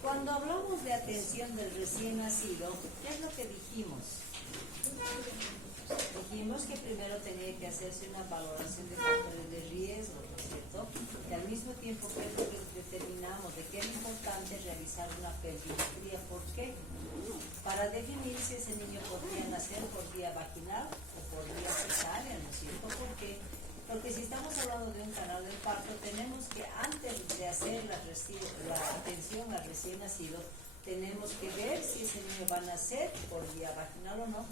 Cuando hablamos de atención del recién nacido, ¿qué es lo que dijimos? Dijimos que primero tenía que hacerse una valoración de factores de riesgo, ¿no es cierto? Y al mismo tiempo que determinamos de que es importante realizar una pelvimetría. ¿Por qué? Para definir si ese niño podría nacer por vía vaginal o por vía cesárea, ¿no es cierto? ¿Por qué? Porque si estamos hablando de un canal del parto, tenemos que antes de hacer la atención al recién nacido, tenemos que ver si ese niño va a nacer por vía vaginal o no.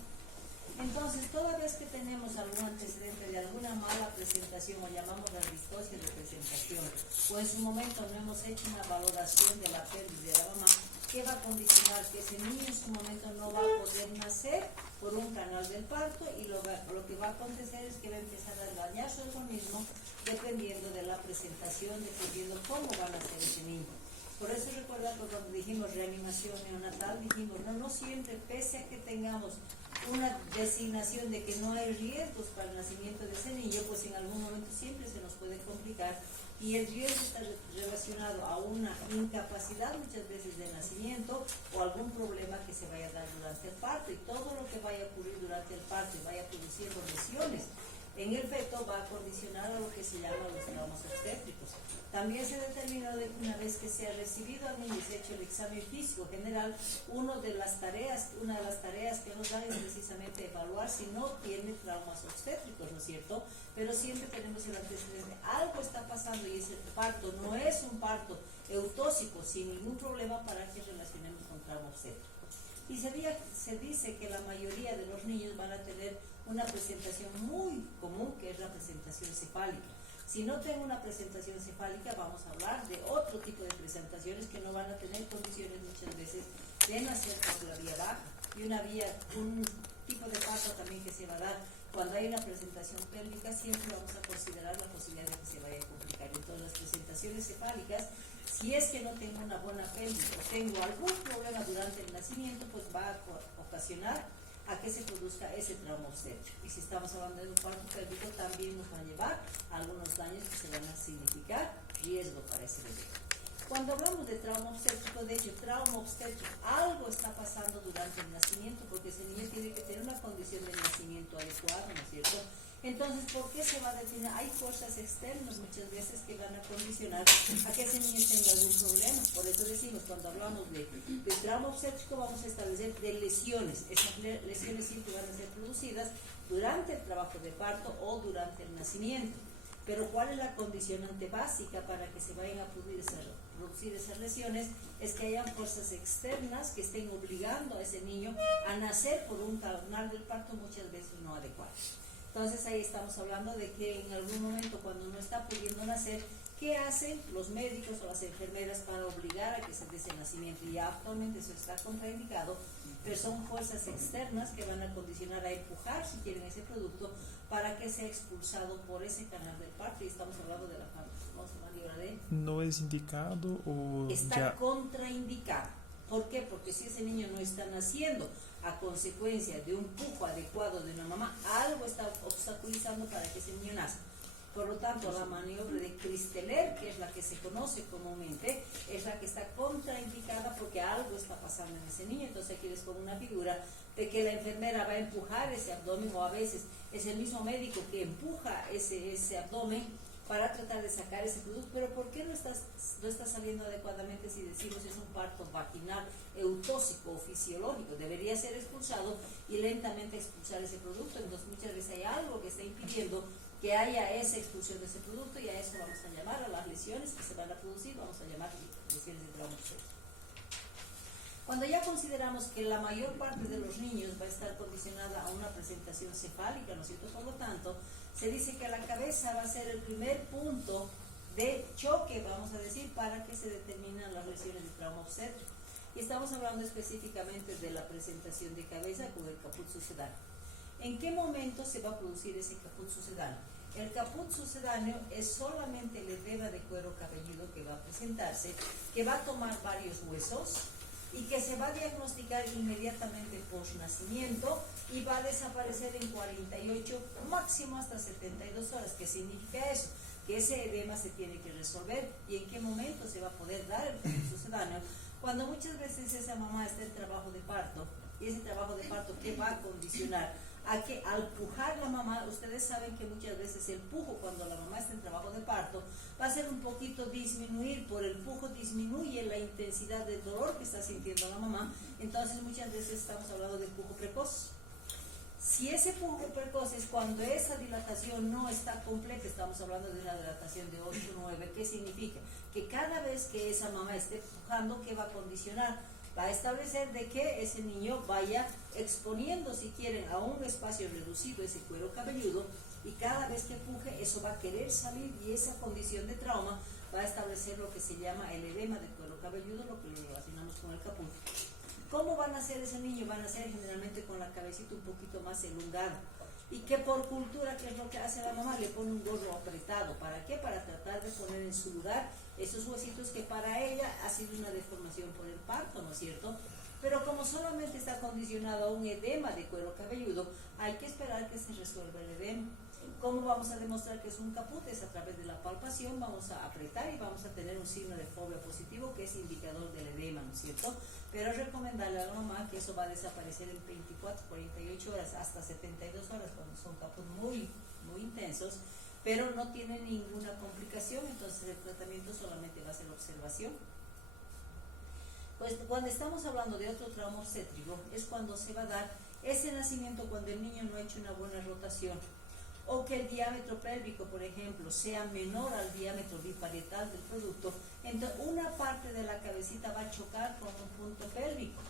Entonces, toda vez que tenemos algún antecedente de alguna mala presentación, o llamamos las discocias de presentación, o en su momento no hemos hecho una valoración de la pelvis de la mamá, ¿qué va a condicionar? Que ese niño en su momento no va a poder nacer por un canal del parto, y lo que va a acontecer es que va a empezar a dañar su organismo dependiendo de la presentación, dependiendo cómo va a nacer ese niño. Por eso recuerda que cuando dijimos reanimación neonatal, dijimos no siempre, pese a que tengamos una designación de que no hay riesgos para el nacimiento de ese niño, pues en algún momento siempre se nos puede complicar, y el riesgo está relacionado a una incapacidad muchas veces de nacimiento o algún problema que se vaya a dar durante el parto, y todo lo que vaya a ocurrir durante el parto y vaya produciendo lesiones en el feto va a condicionar a lo que se llama los traumas obstétricos. También se determinó de que una vez que se ha recibido al niño y se ha hecho el examen físico general, una de las tareas que nos dan es precisamente evaluar si no tiene traumas obstétricos, ¿no es cierto? Pero siempre tenemos el antecedente, algo está pasando, y ese parto no es un parto eutóxico sin ningún problema para que relacionemos con trauma obstétrico. Y se dice que la mayoría de los niños van a tener una presentación muy común, que es la presentación cefálica. Si no tengo una presentación cefálica, vamos a hablar de otro tipo de presentaciones que no van a tener condiciones muchas veces de nacer por la vía baja. Y un tipo de parto también que se va a dar cuando hay una presentación pélvica, siempre vamos a considerar la posibilidad de que se vaya a complicar. Entonces, las presentaciones cefálicas, si es que no tengo una buena pelvis o tengo algún problema durante el nacimiento, pues va a ocasionar a que se produzca ese trauma obstétrico. Y si estamos hablando de un parto pélvico, también nos va a llevar a algunos daños que se van a significar riesgo para ese bebé. Cuando hablamos de trauma obstétrico, de hecho, trauma obstétrico, algo está pasando durante el nacimiento, porque ese niño tiene que tener una condición de nacimiento adecuada, ¿no es cierto? Entonces, ¿por qué se va a definir? Hay fuerzas externas muchas veces que van a condicionar a que ese niño tenga algún problema. Por eso decimos, cuando hablamos de trauma obstétrico, vamos a establecer de lesiones. Esas lesiones siempre van a ser producidas durante el trabajo de parto o durante el nacimiento. Pero ¿cuál es la condicionante básica para que se vayan a producir esas lesiones? Es que hayan fuerzas externas que estén obligando a ese niño a nacer por un canal del parto muchas veces no adecuado. Entonces ahí estamos hablando de que en algún momento, cuando no está pudiendo nacer, ¿qué hacen los médicos o las enfermeras para obligar a que se dé ese nacimiento? Y actualmente eso está contraindicado, pero son fuerzas externas que van a condicionar, a empujar, si quieren, ese producto para que sea expulsado por ese canal del parto. Y estamos hablando de la famosa maniobra de... ¿No es indicado o está ya? contraindicado? ¿Por qué? Porque si ese niño no está naciendo a consecuencia de un pujo adecuado de una mamá, algo está obstaculizando para que ese niño nazca. Por lo tanto, la maniobra de Christeler, que es la que se conoce comúnmente, es la que está contraindicada porque algo está pasando en ese niño. Entonces aquí es como una figura de que la enfermera va a empujar ese abdomen, o a veces es el mismo médico que empuja ese abdomen para tratar de sacar ese producto. Pero ¿por qué no está saliendo adecuadamente si decimos es un parto vaginal eutóxico o fisiológico? Debería ser expulsado y lentamente expulsar ese producto. Entonces muchas veces hay algo que está impidiendo que haya esa expulsión de ese producto, y a eso vamos a llamar, a las lesiones que se van a producir, vamos a llamar lesiones de trauma obstétrico. Cuando ya consideramos que la mayor parte de los niños va a estar condicionada a una presentación cefálica, ¿no es cierto? Por lo tanto, se dice que la cabeza va a ser el primer punto de choque, vamos a decir, para que se determinen las lesiones de trauma obstétrico. Y estamos hablando específicamente de la presentación de cabeza con el caput sucedáneo. ¿En qué momento se va a producir ese caput sucedáneo? El caput sucedáneo es solamente la edema de cuero cabelludo que va a presentarse, que va a tomar varios huesos, y que se va a diagnosticar inmediatamente post nacimiento y va a desaparecer en 48, máximo hasta 72 horas. ¿Qué significa eso? Que ese edema se tiene que resolver. ¿Y en qué momento se va a poder dar el parto sucedáneo? Cuando muchas veces esa mamá está en trabajo de parto, y ese trabajo de parto, ¿qué va a condicionar? A que al pujar la mamá, ustedes saben que muchas veces el pujo cuando la mamá está en trabajo de parto va a ser un poquito disminuir, por el pujo disminuye la intensidad del dolor que está sintiendo la mamá, entonces muchas veces estamos hablando de pujo precoz. Si ese pujo precoz es cuando esa dilatación no está completa, estamos hablando de una dilatación de 8 o 9, ¿qué significa? Que cada vez que esa mamá esté pujando, ¿qué va a condicionar? Va a establecer de que ese niño vaya exponiendo, si quieren, a un espacio reducido ese cuero cabelludo, y cada vez que puje eso va a querer salir, y esa condición de trauma va a establecer lo que se llama el edema de cuero cabelludo, lo que lo relacionamos con el caput. ¿Cómo van a hacer ese niño? Van a ser generalmente con la cabecita un poquito más elongada, y que por cultura, ¿qué es lo que hace la mamá? Le pone un gorro apretado. ¿Para qué? Para tratar de poner en su lugar esos huesitos que para ella ha sido una deformación por el parto, ¿no es cierto? Pero como solamente está condicionado a un edema de cuero cabelludo, hay que esperar que se resuelva el edema. ¿Cómo vamos a demostrar que es un caput? Es a través de la palpación, vamos a apretar y vamos a tener un signo de fobia positivo que es indicador del edema, ¿no es cierto? Pero recomendarle a la mamá que eso va a desaparecer en 24, 48 horas, hasta 72 horas cuando son caputs muy intensos, pero no tiene ninguna complicación, entonces el tratamiento solamente va a ser observación. Pues cuando estamos hablando de otro trauma obstétrico, es cuando se va a dar ese nacimiento cuando el niño no ha hecho una buena rotación, o que el diámetro pélvico, por ejemplo, sea menor al diámetro biparietal del producto, entonces una parte de la cabecita va a chocar con un punto pélvico.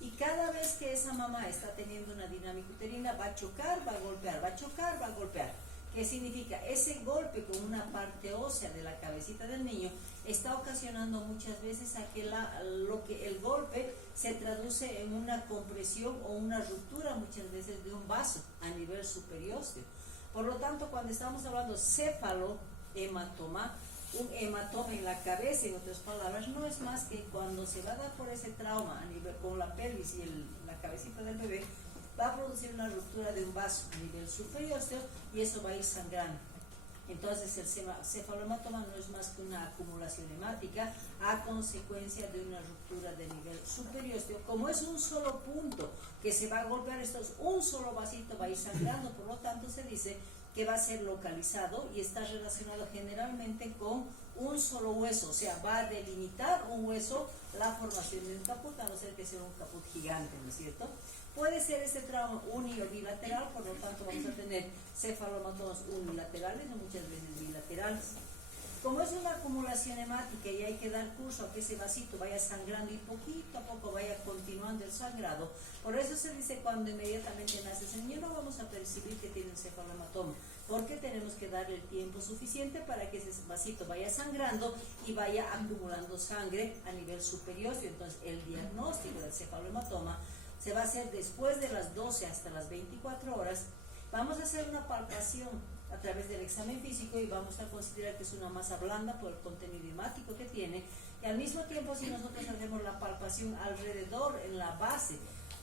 Y cada vez que esa mamá está teniendo una dinámica uterina, va a chocar, va a golpear, va a chocar, va a golpear. ¿Qué significa? Ese golpe con una parte ósea de la cabecita del niño está ocasionando muchas veces a que el golpe se traduce en una compresión o una ruptura muchas veces de un vaso a nivel superiósteo. Por lo tanto, cuando estamos hablando céfalo-hematoma, un hematoma en la cabeza, en otras palabras, no es más que cuando se va a dar por ese trauma a nivel con la pelvis y la cabecita del bebé, va a producir una ruptura de un vaso a nivel superiósteo y eso va a ir sangrando. Entonces el cefalohematoma no es más que una acumulación hemática a consecuencia de una ruptura de nivel superiósteo. Como es un solo punto que se va a golpear, esto es un solo vasito, va a ir sangrando, por lo tanto se dice que va a ser localizado y está relacionado generalmente con un solo hueso, o sea, va a delimitar un hueso la formación de un caput, a no ser que sea un caput gigante, ¿no es cierto? Puede ser este trauma uni o bilateral, por lo tanto vamos a tener cefalomatomas unilaterales o muchas veces bilaterales. Como es una acumulación hemática y hay que dar curso a que ese vasito vaya sangrando y poquito a poco vaya continuando el sangrado, por eso se dice cuando inmediatamente nace ese niño no vamos a percibir que tiene un cefalohematoma, porque tenemos que darle el tiempo suficiente para que ese vasito vaya sangrando y vaya acumulando sangre a nivel superior. Entonces el diagnóstico del cefalohematoma se va a hacer después de las 12 hasta las 24 horas. Vamos a hacer una palpación a través del examen físico y vamos a considerar que es una masa blanda por el contenido hemático que tiene, y al mismo tiempo si nosotros hacemos la palpación alrededor en la base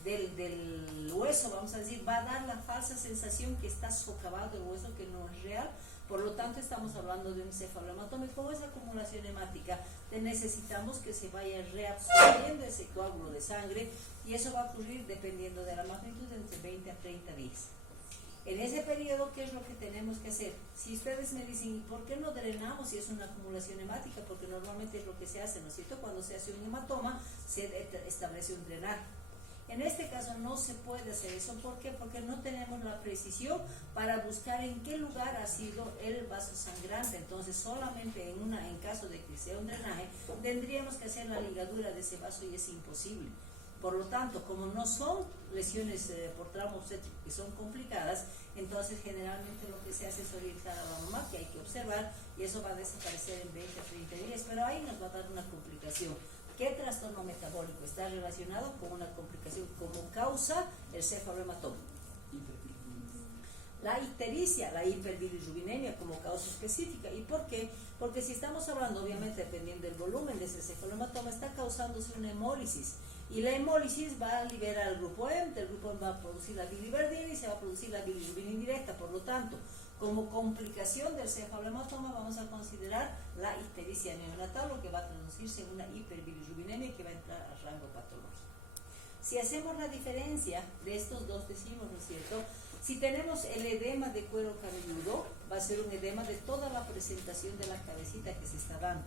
del hueso, vamos a decir, va a dar la falsa sensación que está socavado el hueso, que no es real. Por lo tanto estamos hablando de un cefalohematoma, y como es acumulación hemática necesitamos que se vaya reabsorbiendo ese coágulo de sangre, y eso va a ocurrir dependiendo de la magnitud entre 20 a 30 días. En ese periodo, ¿qué es lo que tenemos que hacer? Si ustedes me dicen, ¿y por qué no drenamos si es una acumulación hemática? Porque normalmente es lo que se hace, ¿no es cierto? Cuando se hace un hematoma, se establece un drenaje. En este caso no se puede hacer eso. ¿Por qué? Porque no tenemos la precisión para buscar en qué lugar ha sido el vaso sangrante. Entonces solamente en caso de que sea un drenaje, tendríamos que hacer la ligadura de ese vaso y es imposible. Por lo tanto, como no son lesiones por trauma obstétrico que son complicadas, entonces generalmente lo que se hace es orientar a la mamá, que hay que observar, y eso va a desaparecer en 20 a 30 días, pero ahí nos va a dar una complicación. ¿Qué trastorno metabólico está relacionado con una complicación como causa el cefalohematoma? La ictericia, la hiperbilirrubinemia como causa específica. ¿Y por qué? Porque si estamos hablando, obviamente, dependiendo del volumen de ese cefalohematoma, está causándose una hemólisis. Y la hemólisis va a liberar el grupo M, del grupo M va a producir la biliverdina y se va a producir la bilirrubina indirecta. Por lo tanto, como complicación del cefalohematoma vamos a considerar la ictericia neonatal, lo que va a traducirse en una hiperbilirrubinemia que va a entrar al rango patológico. Si hacemos la diferencia de estos dos, decimos, ¿no es cierto? Si tenemos el edema de cuero cabelludo, va a ser un edema de toda la presentación de la cabecita que se está dando.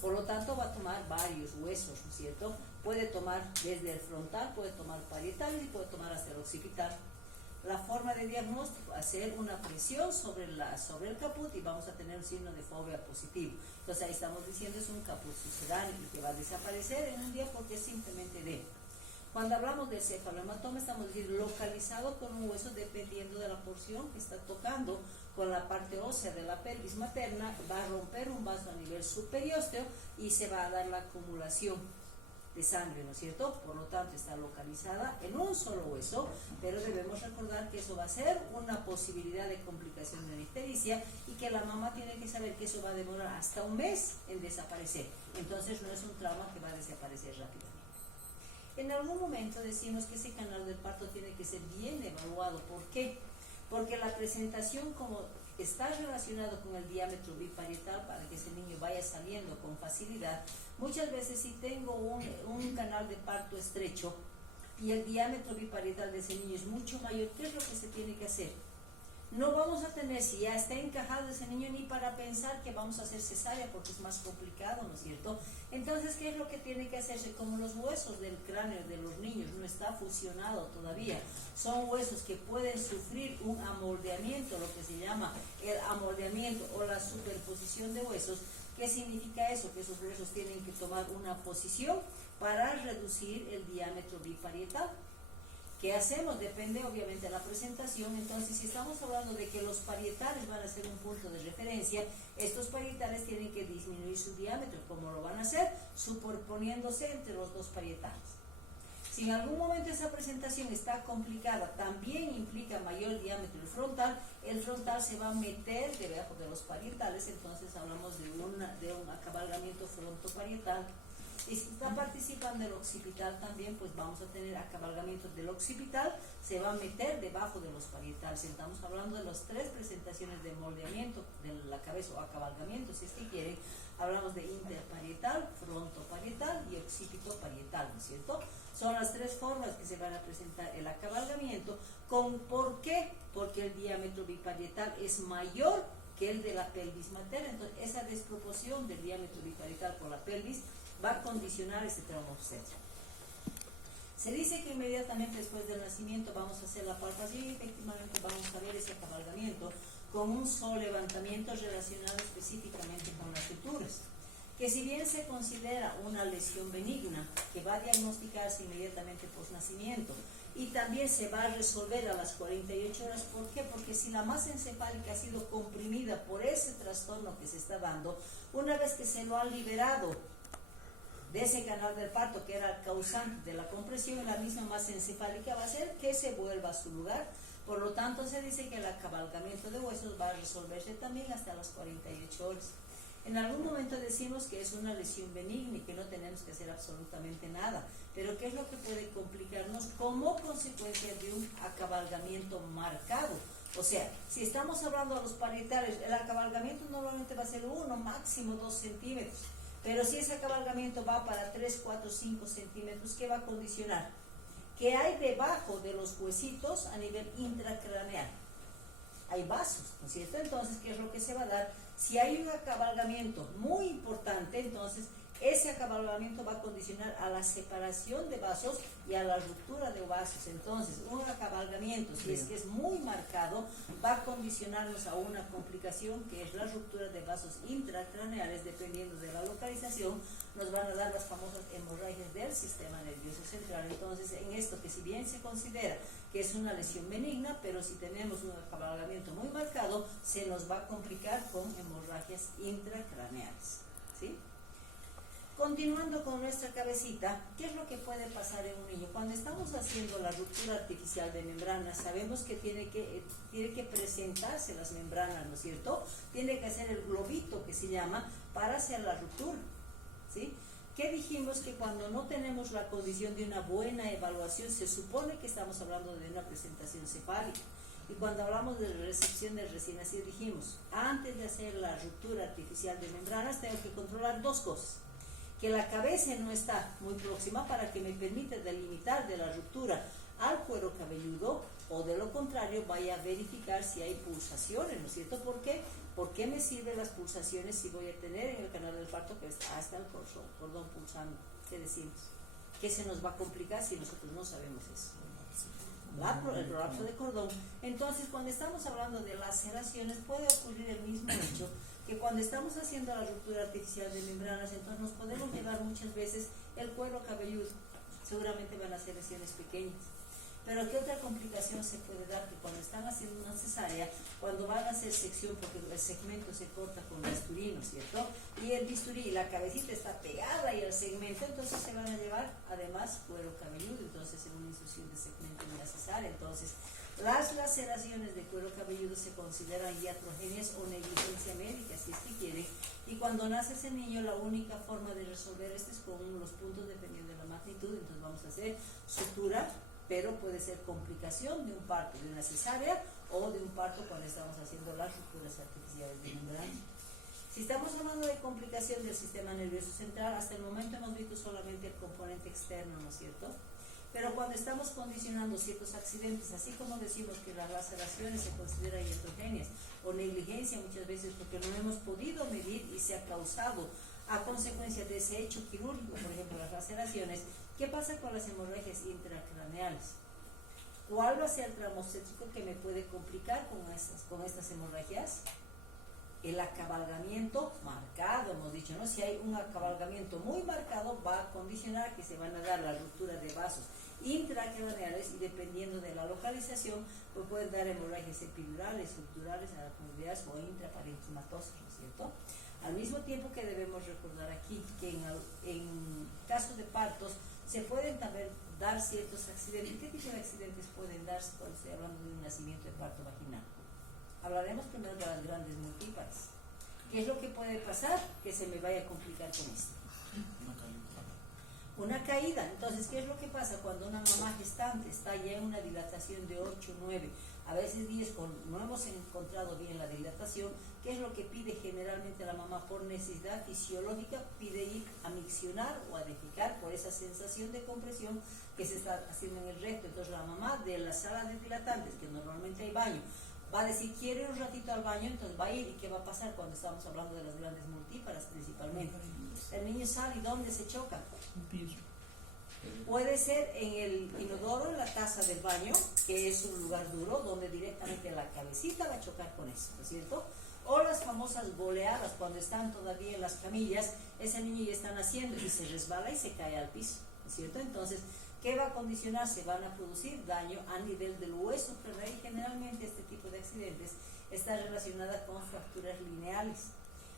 Por lo tanto, va a tomar varios huesos, ¿no es cierto? Puede tomar desde el frontal, puede tomar parietales y puede tomar hasta el occipital. La forma de diagnóstico, hacer una presión sobre el caput y vamos a tener un signo de fobia positivo. Entonces ahí estamos diciendo es un caput sucedáneo y que va a desaparecer en un día porque es simplemente edema. Cuando hablamos del cefalohematoma estamos diciendo localizado con un hueso dependiendo de la porción que está tocando con la parte ósea de la pelvis materna, va a romper un vaso a nivel superiósteo y se va a dar la acumulación de sangre, ¿no es cierto? Por lo tanto está localizada en un solo hueso, pero debemos recordar que eso va a ser una posibilidad de complicación de la ictericia y que la mamá tiene que saber que eso va a demorar hasta un mes en desaparecer. Entonces no es un trauma que va a desaparecer rápidamente. En algún momento decimos que ese canal del parto tiene que ser bien evaluado. ¿Por qué? Porque la presentación, como está relacionado con el diámetro biparietal para que ese niño vaya saliendo con facilidad, muchas veces si tengo un canal de parto estrecho y el diámetro biparietal de ese niño es mucho mayor, ¿qué es lo que se tiene que hacer? No vamos a tener, si ya está encajado ese niño, ni para pensar que vamos a hacer cesárea porque es más complicado, ¿no es cierto? Entonces, ¿qué es lo que tiene que hacerse? Como los huesos del cráneo de los niños no está fusionado todavía, son huesos que pueden sufrir un amoldeamiento, lo que se llama el amoldeamiento o la superposición de huesos. ¿Qué significa eso? Que esos huesos tienen que tomar una posición para reducir el diámetro biparietal. ¿Qué hacemos? Depende obviamente de la presentación. Entonces, si estamos hablando de que los parietales van a ser un punto de referencia, estos parietales tienen que disminuir su diámetro. ¿Cómo lo van a hacer? Superponiéndose entre los dos parietales. Si en algún momento esa presentación está complicada, también implica mayor diámetro el frontal se va a meter debajo de los parietales, entonces hablamos de un acabalgamiento frontoparietal. Y si está participando el occipital también, pues vamos a tener acabalgamiento del occipital, se va a meter debajo de los parietales. Estamos hablando de las tres presentaciones de moldeamiento de la cabeza o acabalgamiento, si es que quieren. Hablamos de interparietal, frontoparietal y occipitoparietal, ¿no es cierto? Son las tres formas que se van a presentar el acabalgamiento. ¿Por qué? Porque el diámetro biparietal es mayor que el de la pelvis materna. Entonces, esa desproporción del diámetro biparietal con la pelvis va a condicionar este trauma obstétrico. Se dice que inmediatamente después del nacimiento vamos a hacer la palpación y efectivamente vamos a ver ese acabalgamiento con un solo levantamiento relacionado específicamente con las suturas, que si bien se considera una lesión benigna que va a diagnosticarse inmediatamente post nacimiento y también se va a resolver a las 48 horas, ¿por qué? Porque si la masa encefálica ha sido comprimida por ese trastorno que se está dando, una vez que se lo ha liberado de ese canal del parto que era el causante de la compresión, la misma masa encefálica va a hacer que se vuelva a su lugar. Por lo tanto, se dice que el acabalgamiento de huesos va a resolverse también hasta las 48 horas. En algún momento decimos que es una lesión benigna y que no tenemos que hacer absolutamente nada. Pero ¿qué es lo que puede complicarnos como consecuencia de un acabalgamiento marcado? O sea, si estamos hablando de los parietales, el acabalgamiento normalmente va a ser 1, máximo 2 centímetros. Pero si ese acabalgamiento va para 3, 4, 5 centímetros, ¿qué va a condicionar? Que hay debajo de los huesitos a nivel intracraneal. Hay vasos, ¿no es cierto? Entonces, ¿qué es lo que se va a dar? Si hay un acabalgamiento muy importante, entonces ese acabalgamiento va a condicionar a la separación de vasos y a la ruptura de vasos. Entonces, un acabalgamiento, si es que es muy marcado, va a condicionarnos a una complicación que es la ruptura de vasos intracraneales, dependiendo de la localización, nos van a dar las famosas hemorragias del sistema nervioso central. Entonces, en esto que si bien se considera que es una lesión benigna, pero si tenemos un acabalgamiento muy marcado, se nos va a complicar con hemorragias intracraneales, ¿sí? Continuando con nuestra cabecita, ¿qué es lo que puede pasar en un niño? Cuando estamos haciendo la ruptura artificial de membranas, sabemos que tiene que presentarse las membranas, ¿no es cierto? Tiene que hacer el globito que se llama para hacer la ruptura, ¿sí? ¿Qué dijimos? Que cuando no tenemos la condición de una buena evaluación, se supone que estamos hablando de una presentación cefálica. Y cuando hablamos de recepción del recién nacido, dijimos, antes de hacer la ruptura artificial de membranas, tengo que controlar dos cosas. Que la cabeza no está muy próxima para que me permita delimitar de la ruptura al cuero cabelludo, o de lo contrario vaya a verificar si hay pulsaciones, ¿no es cierto? ¿Por qué? ¿Por qué me sirven las pulsaciones si voy a tener en el canal del parto que está hasta el cordón pulsando? ¿Qué decimos? ¿Qué se nos va a complicar si nosotros no sabemos eso? El prolapso de cordón. Entonces, cuando estamos hablando de laceraciones, puede ocurrir el mismo hecho que cuando estamos haciendo la ruptura artificial de membranas, entonces nos podemos llevar muchas veces el cuero cabelludo. Seguramente van a ser lesiones pequeñas. Pero ¿qué otra complicación se puede dar? Que cuando están haciendo una cesárea, cuando van a hacer sección, porque el segmento se corta con bisturí, ¿no es cierto? Y el bisturí y la cabecita está pegada y el segmento, entonces se van a llevar además cuero cabelludo, entonces en una insuficiencia de segmento en la cesárea. Entonces, las laceraciones de cuero cabelludo se consideran iatrogenias o negligencia médica, si es que quieren. Y cuando nace ese niño, la única forma de resolver esto es con los puntos dependiendo de la magnitud. Entonces vamos a hacer sutura, pero puede ser complicación de un parto, de una cesárea, o de un parto cuando estamos haciendo las rupturas artificiales de membrana. Si estamos hablando de complicación del sistema nervioso central, hasta el momento hemos visto solamente el componente externo, ¿no es cierto? Pero cuando estamos condicionando ciertos accidentes, así como decimos que las laceraciones se consideran iatrogenias o negligencia muchas veces porque no hemos podido medir y se ha causado a consecuencia de ese hecho quirúrgico, por ejemplo las laceraciones, ¿qué pasa con las hemorragias intracraneales? ¿Cuál va a ser el tramo obstétrico que me puede complicar con estas hemorragias? El acabalgamiento marcado, hemos dicho, ¿no? Si hay un acabalgamiento muy marcado, va a condicionar que se van a dar la ruptura de vasos intracraneales y dependiendo de la localización, pues pueden dar hemorragias epidurales, subdurales, aracnoideas o intraparenquimatosas, ¿no es cierto? Al mismo tiempo que debemos recordar aquí que en casos de partos se pueden también dar ciertos accidentes. ¿Qué tipo de accidentes pueden darse cuando estoy hablando de un nacimiento de parto vaginal? Hablaremos primero de las grandes multípares. ¿Qué es lo que puede pasar? Que se me vaya a complicar con esto. Una caída. Entonces, ¿qué es lo que pasa cuando una mamá gestante está ya en una dilatación de 8, 9, a veces 10, no hemos encontrado bien la dilatación? ¿Qué es lo que pide generalmente la mamá por necesidad fisiológica? Pide ir a miccionar o a defecar por esa sensación de compresión que se está haciendo en el recto. Entonces, la mamá de la sala de dilatantes, que normalmente hay baño, va a decir, quiere ir un ratito al baño, entonces va a ir. ¿Y qué va a pasar cuando estamos hablando de las grandes multíparas principalmente? El niño sale y ¿dónde se choca? Puede ser en el inodoro, en la taza del baño, que es un lugar duro, donde directamente la cabecita va a chocar con eso, ¿no es cierto? O las famosas boleadas, cuando están todavía en las camillas, ese niño ya está naciendo y se resbala y se cae al piso, ¿no es cierto? Entonces, ¿qué va a condicionar? Se van a producir daño a nivel del hueso perenne y generalmente este tipo de accidentes está relacionada con fracturas lineales.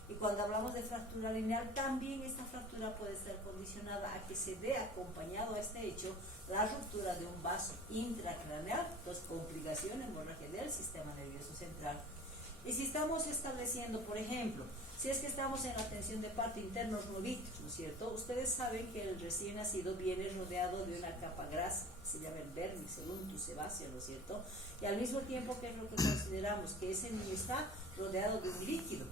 Y cuando hablamos de fractura lineal, también esta fractura puede estar condicionada a que se dé acompañado a este hecho la ruptura de un vaso intracraneal, entonces complicación, hemorragia del sistema nervioso central. Y si estamos estableciendo, por ejemplo, si es que estamos en la atención de parto internos nuditos, ¿no es cierto? Ustedes saben que el recién nacido viene rodeado de una capa grasa, se llama el vernix, el untus sebáceo, ¿no es cierto? Y al mismo tiempo, ¿qué es lo que consideramos? Que ese niño está rodeado de un líquido.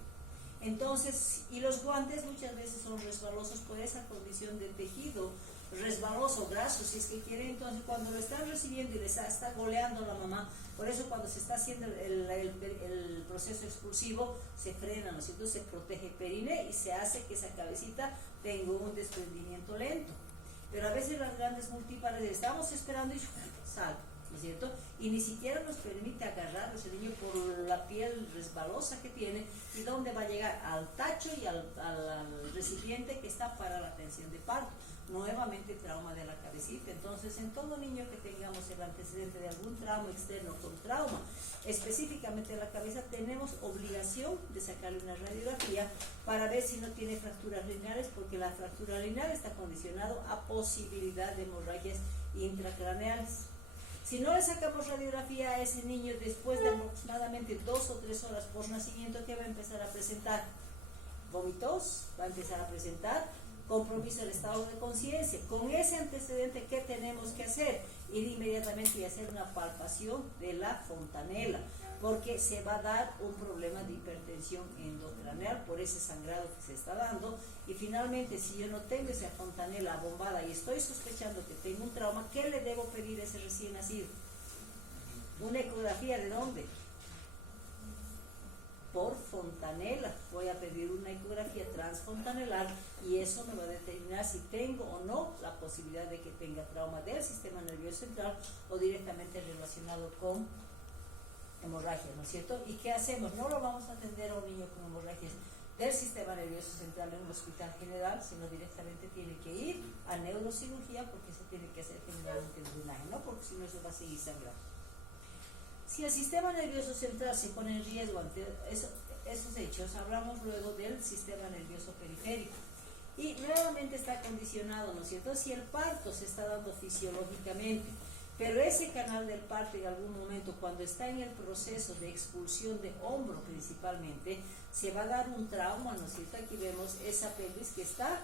Entonces, y los guantes muchas veces son resbalosos por esa condición de tejido resbaloso, graso, si es que quieren. Entonces cuando lo están recibiendo y les está goleando la mamá, por eso cuando se está haciendo el proceso expulsivo se frena, ¿no es cierto? Se protege el perine y se hace que esa cabecita tenga un desprendimiento lento. Pero a veces las grandes multípares estamos esperando y sale, ¿no es cierto? Y ni siquiera nos permite agarrar a ese niño por la piel resbalosa que tiene. ¿Y dónde va a llegar? Al tacho y al recipiente que está para la atención de parto. Nuevamente trauma de la cabecita. Entonces, en todo niño que tengamos el antecedente de algún trauma externo con trauma, específicamente de la cabeza, tenemos obligación de sacarle una radiografía para ver si no tiene fracturas lineales, porque la fractura lineal está condicionado a posibilidad de hemorragias intracraneales. Si no le sacamos radiografía a ese niño después de aproximadamente 2 o 3 horas post nacimiento, ¿qué va a empezar a presentar? Vómitos, va a empezar a presentar compromiso del estado de conciencia. Con ese antecedente, ¿qué tenemos que hacer? Ir inmediatamente y hacer una palpación de la fontanela, porque se va a dar un problema de hipertensión endocraneal por ese sangrado que se está dando. Y finalmente, si yo no tengo esa fontanela bombada y estoy sospechando que tengo un trauma, ¿qué le debo pedir a ese recién nacido? ¿Una ecografía de dónde? Por fontanela. Voy a pedir una ecografía transfontanelar y eso me va a determinar si tengo o no la posibilidad de que tenga trauma del sistema nervioso central o directamente relacionado con hemorragia, ¿no es cierto? ¿Y qué hacemos? No lo vamos a atender a un niño con hemorragias del sistema nervioso central en un hospital general, sino directamente tiene que ir a neurocirugía, porque se tiene que hacer generalmente el drenaje, ¿no? Porque si no, eso va a seguir sangrando. Si el sistema nervioso central se pone en riesgo ante esos hechos, hablamos luego del sistema nervioso periférico. Y nuevamente está condicionado, ¿no es cierto? Si el parto se está dando fisiológicamente, pero ese canal del parto en algún momento, cuando está en el proceso de expulsión de hombro principalmente, se va a dar un trauma, ¿no es cierto? Aquí vemos esa pelvis que está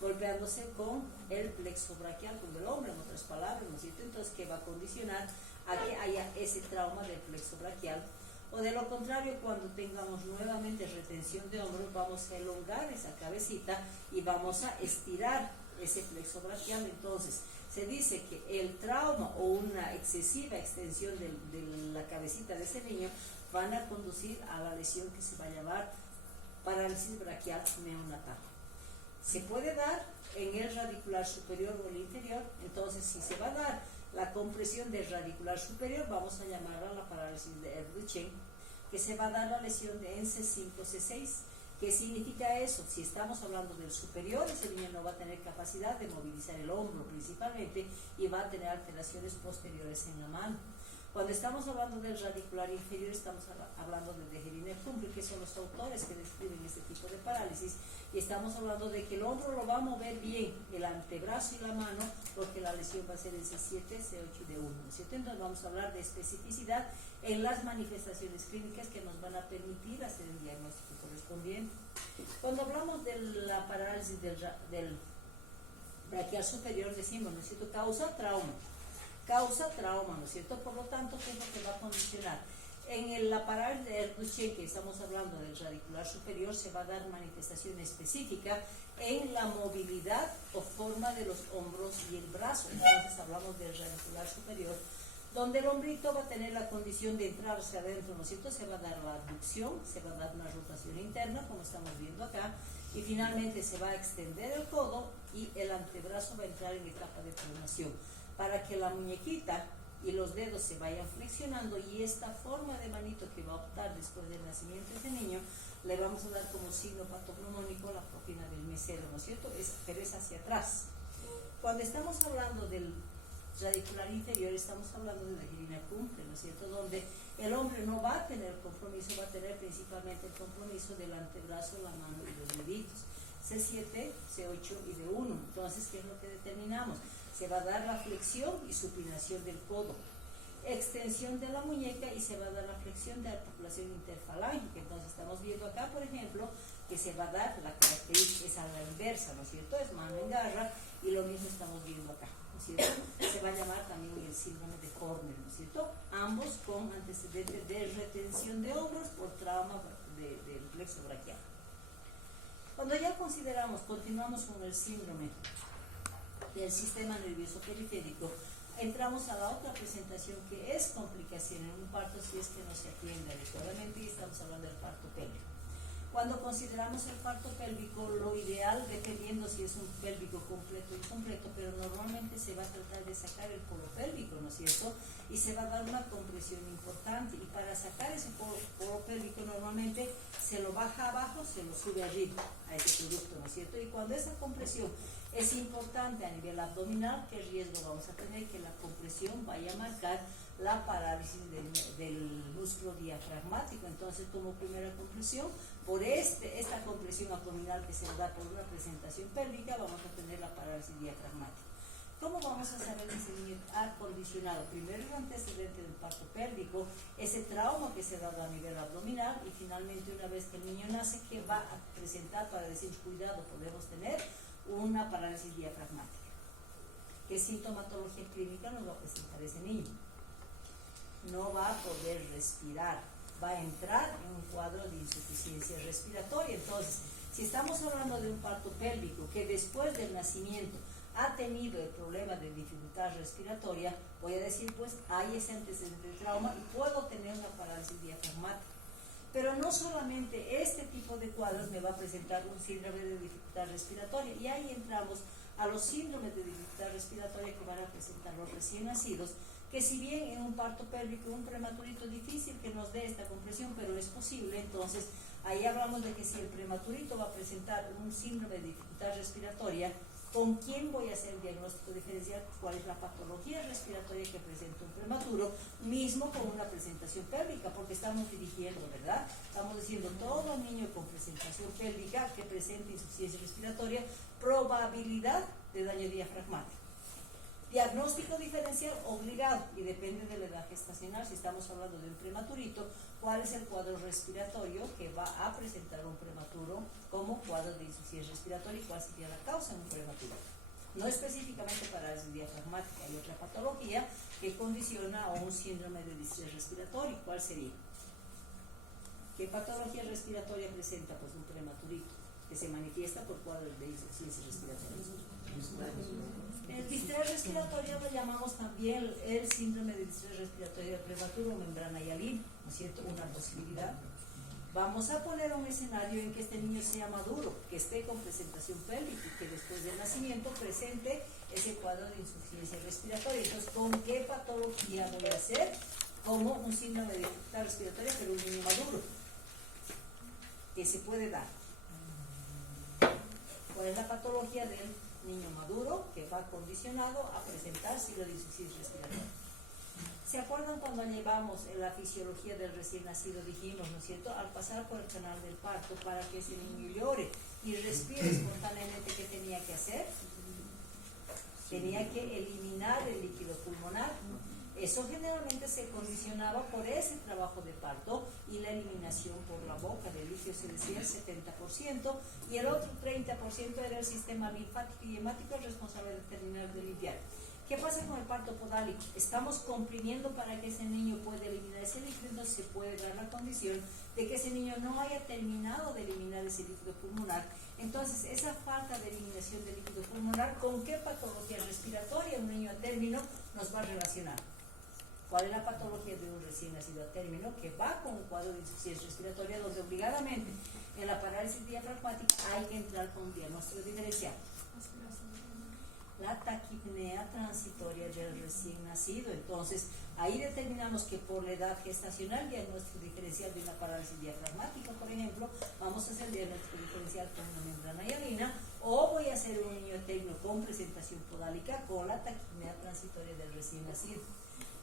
golpeándose con el plexo braquial, con el hombro, en otras palabras, ¿no es cierto? Entonces, ¿qué va a condicionar a que haya ese trauma del plexo braquial? O de lo contrario, cuando tengamos nuevamente retención de hombros, vamos a elongar esa cabecita y vamos a estirar ese plexo braquial. Entonces, se dice que el trauma o una excesiva extensión de la cabecita de ese niño van a conducir a la lesión que se va a llamar parálisis braquial neonatal. Se puede dar en el radicular superior o el inferior. Entonces, si se va a dar la compresión del radicular superior, vamos a llamarla la parálisis de Ehrlich, que se va a dar la lesión de en C5, C6. ¿Qué significa eso? Si estamos hablando del superior, ese niño no va a tener capacidad de movilizar el hombro principalmente y va a tener alteraciones posteriores en la mano. Cuando estamos hablando del radicular inferior, estamos hablando de Dejerine Humble, que son los autores que describen este tipo de parálisis, y estamos hablando de que el hombro lo va a mover bien, el antebrazo y la mano, porque la lesión va a ser en C7, C8 y D1, ¿no es cierto? Entonces vamos a hablar de especificidad en las manifestaciones clínicas que nos van a permitir hacer el diagnóstico correspondiente. Cuando hablamos de la parálisis del braquial superior, decimos, ¿no es cierto? Causa trauma, ¿no es cierto? Por lo tanto, ¿qué es lo que va a condicionar? En la parálisis de Ehrlich, que estamos hablando del radicular superior, se va a dar manifestación específica en la movilidad o forma de los hombros y el brazo. Entonces hablamos del radicular superior, donde el hombrito va a tener la condición de entrar hacia adentro, ¿no es cierto? Se va a dar la abducción, se va a dar una rotación interna, como estamos viendo acá, y finalmente se va a extender el codo y el antebrazo va a entrar en etapa de pronación, para que la muñequita y los dedos se vayan flexionando, y esta forma de manito que va a optar después del nacimiento de ese niño, le vamos a dar como signo patognomónico la propina del mesero, ¿no es cierto? Pero es hacia atrás. Cuando estamos hablando del radicular inferior, estamos hablando de la girina cumple, ¿no es cierto? Donde el hombre no va a tener compromiso, va a tener principalmente el compromiso del antebrazo, la mano y los deditos. C7, C8 y D1. Entonces, ¿qué es lo que determinamos? Se va a dar la flexión y supinación del codo, extensión de la muñeca, y se va a dar la flexión de articulación interfalángica. Entonces estamos viendo acá, por ejemplo, que se va a dar la característica, es a la inversa, ¿no es cierto? Es mano en garra, y lo mismo estamos viendo acá, ¿no es cierto? Se va a llamar también el síndrome de Horner, ¿no es cierto? Ambos con antecedentes de retención de hombros por trauma del plexo braquial. Cuando ya continuamos con el síndrome del sistema nervioso periférico, entramos a la otra presentación, que es complicación en un parto si es que no se atiende adecuadamente, y estamos hablando del parto pélvico. Cuando consideramos el parto pélvico, lo ideal, dependiendo si es un pélvico completo o incompleto, pero normalmente se va a tratar de sacar el polo pélvico, ¿no es cierto? Y se va a dar una compresión importante, y para sacar ese polo pélvico normalmente se lo baja abajo, se lo sube arriba a ese producto, ¿no es cierto? Y cuando esa compresión es importante a nivel abdominal, ¿qué riesgo vamos a tener? Que la compresión vaya a marcar la parálisis del músculo diafragmático. Entonces, como primera compresión, por esta compresión abdominal que se da por una presentación pélvica, vamos a tener la parálisis diafragmática. ¿Cómo vamos a saber que ese niño ha condicionado primero el antecedente del parto pélvico, ese trauma que se ha dado a nivel abdominal y finalmente una vez que el niño nace, que va a presentar, para decir cuidado, podemos tener una parálisis diafragmática? ¿Qué sintomatología clínica nos va a presentar ese niño? No va a poder respirar, va a entrar en un cuadro de insuficiencia respiratoria. Entonces, si estamos hablando de un parto pélvico que después del nacimiento ha tenido el problema de dificultad respiratoria, voy a decir, pues hay ese antecedente de trauma y puedo tener una parálisis diafragmática. Pero no solamente este tipo de cuadros me va a presentar un síndrome de dificultad respiratoria, y ahí entramos a los síndromes de dificultad respiratoria que van a presentar los recién nacidos, que si bien en un parto pélvico, un prematurito difícil que nos dé esta compresión, pero es posible, entonces ahí hablamos de que si el prematurito va a presentar un síndrome de dificultad respiratoria, ¿con quién voy a hacer el diagnóstico diferencial? ¿Cuál es la patología respiratoria que presenta un prematuro? Mismo con una presentación pélvica, porque estamos dirigiendo, ¿verdad? Estamos diciendo todo niño con presentación pélvica que presente insuficiencia respiratoria, probabilidad de daño diafragmático. Diagnóstico diferencial obligado, y depende de la edad gestacional. Si estamos hablando de un prematurito, ¿cuál es el cuadro respiratorio que va a presentar un prematuro como cuadro de insuficiencia respiratoria y cuál sería la causa en un prematuro? No específicamente parálisis diafragmática, hay otra patología que condiciona a un síndrome de distrés respiratorio. ¿Cuál sería? ¿Qué patología respiratoria presenta? Pues un prematurito que se manifiesta por cuadros de insuficiencia respiratoria. El distrés respiratorio lo llamamos también el síndrome de distrés respiratorio prematuro, membrana hialina, ¿no es cierto? Una posibilidad. Vamos a poner un escenario en que este niño sea maduro, que esté con presentación pélvica y que después del nacimiento presente ese cuadro de insuficiencia respiratoria. Entonces, ¿con qué patología voy a hacer? Como un síndrome de dificultad respiratoria, pero un niño maduro, que se puede dar. ¿Cuál es la patología del niño maduro que va condicionado a presentar signo de insuficiencia respiratoria? ¿Se acuerdan cuando llevamos en la fisiología del recién nacido? Dijimos, ¿no es cierto? Al pasar por el canal del parto, para que ese niño llore y respire espontáneamente, ¿qué tenía que hacer? Tenía que eliminar el líquido pulmonar. Eso generalmente se condicionaba por ese trabajo de parto y la eliminación por la boca del líquido, se decía el 70%, y el otro 30% era el sistema linfático y hemático responsable de terminar de limpiar. ¿Qué pasa con el parto podálico? Estamos comprimiendo para que ese niño pueda eliminar ese líquido, entonces se puede dar la condición de que ese niño no haya terminado de eliminar ese líquido pulmonar. Entonces, esa falta de eliminación del líquido pulmonar, ¿con qué patología respiratoria un niño a término nos va a relacionar? ¿Cuál es la patología de un recién nacido a término que va con un cuadro de insuficiencia respiratoria, donde obligadamente en la parálisis diafragmática hay que entrar con un diagnóstico diferencial? La taquipnea transitoria del recién nacido. Entonces, ahí determinamos que por la edad gestacional, diagnóstico diferencial de una parálisis diafragmática, por ejemplo, vamos a hacer diagnóstico diferencial con una membrana hialina, o voy a hacer un niño tecno con presentación podálica con la taquipnea transitoria del recién nacido.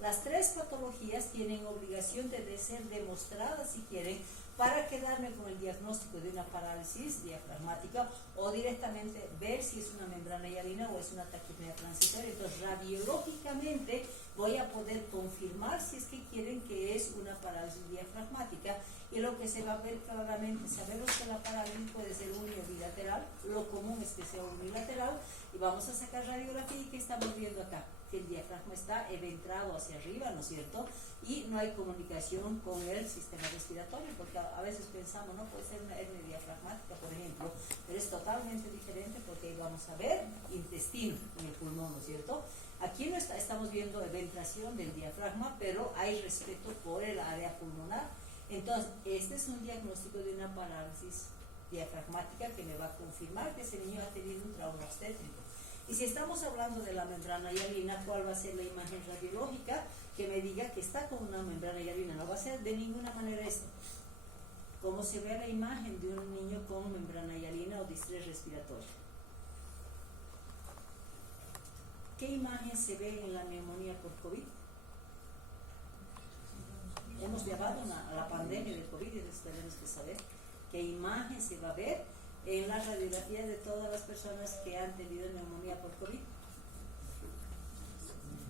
Las tres patologías tienen obligación de ser demostradas, si quieren, para quedarme con el diagnóstico de una parálisis diafragmática o directamente ver si es una membrana hialina o es una taquipnea transitoria. Entonces, radiológicamente voy a poder confirmar si es que quieren que es una parálisis diafragmática, y lo que se va a ver claramente, sabemos que la parálisis puede ser uni o bilateral, lo común es que sea unilateral, y vamos a sacar radiografía. ¿Y qué estamos viendo acá? Que el diafragma está eventrado hacia arriba, ¿no es cierto? Y no hay comunicación con el sistema respiratorio, porque a veces pensamos, no puede ser una hernia diafragmática, por ejemplo, pero es totalmente diferente, porque ahí vamos a ver intestino en el pulmón, ¿no es cierto? Aquí no estamos viendo eventración del diafragma, pero hay respeto por el área pulmonar. Entonces, este es un diagnóstico de una parálisis diafragmática que me va a confirmar que ese niño ha tenido un trauma obstétrico. Y si estamos hablando de la membrana hialina, ¿cuál va a ser la imagen radiológica que me diga que está con una membrana hialina? No va a ser de ninguna manera esto. Como se ve la imagen de un niño con membrana hialina o distrés respiratorio. ¿Qué imagen se ve en la neumonía por COVID? Hemos llevado a la pandemia del COVID y tenemos que saber qué imagen se va a ver en las radiografías de todas las personas que han tenido neumonía por COVID.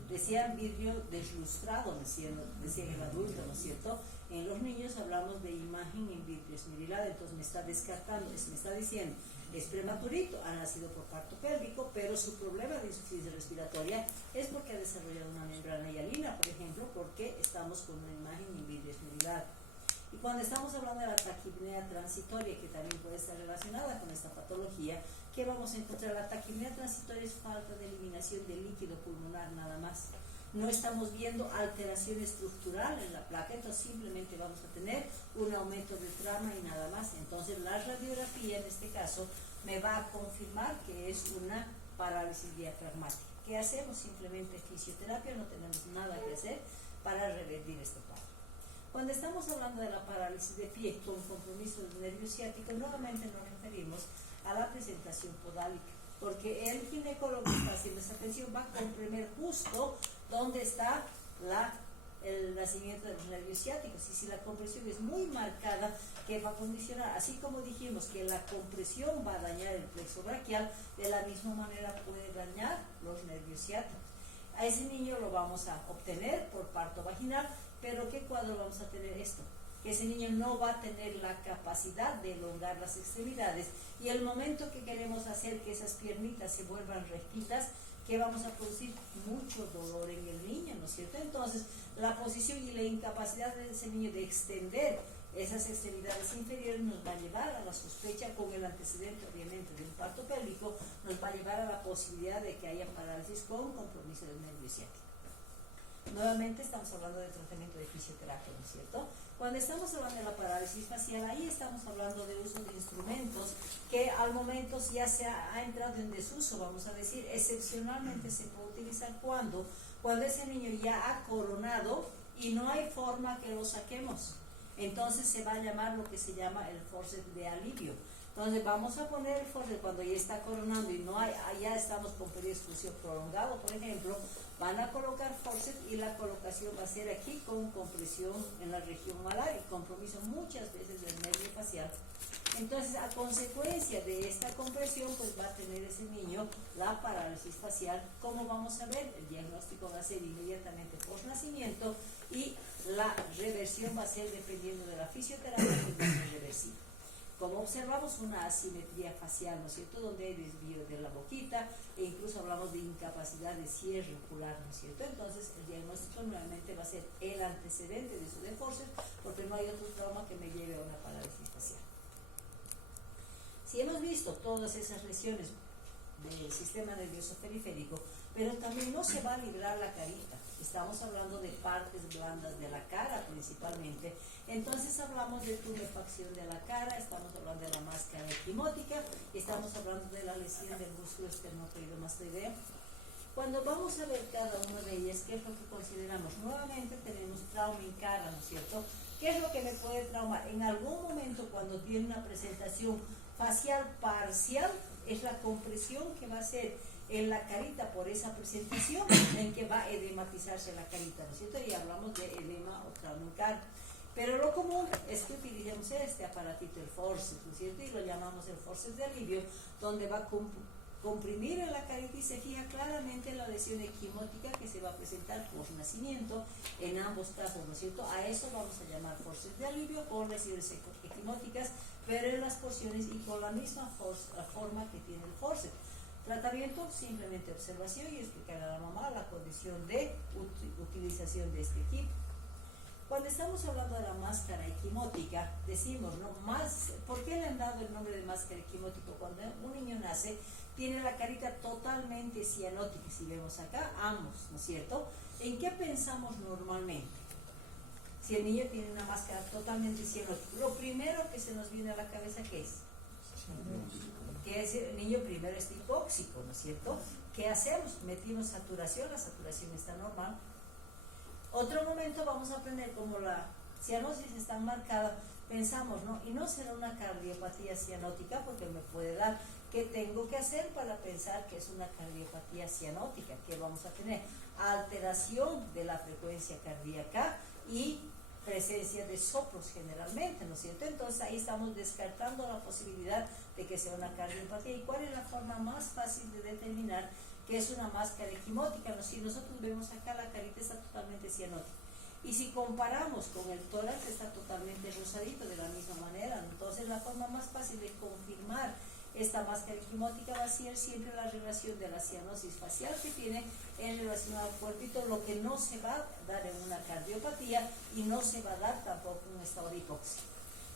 decían vidrio deslustrado, decía el adulto, ¿no es cierto? En los niños hablamos de imagen en vidrio esmerilado, entonces me está descartando, me está diciendo, es prematurito, ha nacido por parto pélvico, pero su problema de insuficiencia respiratoria es porque ha desarrollado una membrana hialina, por ejemplo, porque estamos con una imagen en vidrio esmerilado. Y cuando estamos hablando de la taquipnea transitoria, que también puede estar relacionada con esta patología, ¿qué vamos a encontrar? La taquipnea transitoria es falta de eliminación de líquido pulmonar nada más. No estamos viendo alteración estructural en la placa, entonces simplemente vamos a tener un aumento de trama y nada más. Entonces la radiografía en este caso me va a confirmar que es una parálisis diafragmática. ¿Qué hacemos? Simplemente fisioterapia, no tenemos nada que hacer para revertir este cuadro. Cuando estamos hablando de la parálisis de pie con compromiso del nervio ciático, nuevamente nos referimos a la presentación podálica, porque el ginecólogo que está haciendo esa atención va a comprimir justo donde está el nacimiento de los nervios ciáticos, y si la compresión es muy marcada, que va a condicionar, así como dijimos que la compresión va a dañar el plexo braquial, de la misma manera puede dañar los nervios ciáticos. A ese niño lo vamos a obtener por parto vaginal, pero ¿qué cuadro vamos a tener esto? Que ese niño no va a tener la capacidad de elongar las extremidades, y el momento que queremos hacer que esas piernitas se vuelvan rectitas, que vamos a producir mucho dolor en el niño, ¿no es cierto? Entonces, la posición y la incapacidad de ese niño de extender esas extremidades inferiores nos va a llevar a la sospecha, con el antecedente obviamente de un parto pélvico, nos va a llevar a la posibilidad de que haya parálisis con compromiso del nervio ciático. Nuevamente estamos hablando de tratamiento de fisioterapia, ¿no es cierto? Cuando estamos hablando de la parálisis facial, ahí estamos hablando de uso de instrumentos que al momento ya se ha entrado en desuso, vamos a decir. Excepcionalmente se puede utilizar cuando ese niño ya ha coronado y no hay forma que lo saquemos. Entonces se va a llamar lo que se llama el forceps de alivio. Entonces vamos a poner el forceps cuando ya está coronando y no hay, ya estamos con periodo de exclusión prolongado, por ejemplo, van a colocar forceps y la colocación va a ser aquí con compresión en la región malar y compromiso muchas veces del nervio facial. Entonces, a consecuencia de esta compresión, pues va a tener ese niño la parálisis facial. ¿Cómo vamos a ver? El diagnóstico va a ser inmediatamente por nacimiento y la reversión va a ser dependiendo de la fisioterapia, que va a ser reversible. Como observamos, una asimetría facial, ¿no es cierto?, donde hay desvío de la boquita, e incluso hablamos de incapacidad de cierre ocular, ¿no es cierto? Entonces, el diagnóstico nuevamente va a ser el antecedente de uso de forceps, porque no hay otro trauma que me lleve a una parálisis facial. Si hemos visto todas esas lesiones del sistema nervioso periférico, pero también no se va a librar la carita. Estamos hablando de partes blandas de la cara principalmente. Entonces hablamos de tumefacción de la cara, estamos hablando de la máscara equimótica, estamos hablando de la lesión del músculo esternocleidomastoideo. Cuando vamos a ver cada una de ellas, ¿qué es lo que consideramos? Nuevamente tenemos trauma en cara, ¿no es cierto? ¿Qué es lo que me puede traumar? En algún momento, cuando tiene una presentación facial parcial, es la compresión que va a hacer en la carita por esa presentación en que va a edematizarse la carita, ¿no es cierto? Y hablamos de edema o trauma en cara. Pero lo común es que utilicemos este aparatito, el forceps, ¿no es cierto? Y lo llamamos el forceps de alivio, donde va a comprimir en la carita y se fija claramente la lesión equimótica que se va a presentar por nacimiento en ambos casos, ¿no es cierto? A eso vamos a llamar forceps de alivio por lesiones equimóticas, pero en las porciones y con la misma forma que tiene el forceps. Tratamiento, simplemente observación y explicar a la mamá la condición de utilización de este equipo. Cuando estamos hablando de la máscara equimótica, decimos, ¿no? ¿Por qué le han dado el nombre de máscara equimótica? Cuando un niño nace, tiene la carita totalmente cianótica. Si vemos acá, ambos, ¿no es cierto? ¿En qué pensamos normalmente? Si el niño tiene una máscara totalmente cianótica, lo primero que se nos viene a la cabeza, ¿qué es? Que es el niño primero está hipóxico, ¿no es cierto? ¿Qué hacemos? Metimos saturación, la saturación está normal. Otro momento vamos a aprender como la cianosis está marcada, pensamos, ¿no? Y no será una cardiopatía cianótica porque me puede dar. ¿Qué tengo que hacer para pensar que es una cardiopatía cianótica? ¿Qué vamos a tener? Alteración de la frecuencia cardíaca y presencia de soplos generalmente, ¿no es cierto? Entonces ahí estamos descartando la posibilidad de que sea una cardiopatía. ¿Y cuál es la forma más fácil de determinar que es una máscara equimótica, ¿no? Si nosotros vemos acá, la carita está totalmente cianótica. Y si comparamos con el tórax, está totalmente rosadito de la misma manera. Entonces, la forma más fácil de confirmar esta máscara equimótica va a ser siempre la relación de la cianosis facial que tiene en relación al cuerpito, lo que no se va a dar en una cardiopatía y no se va a dar tampoco en un estado de hipoxia.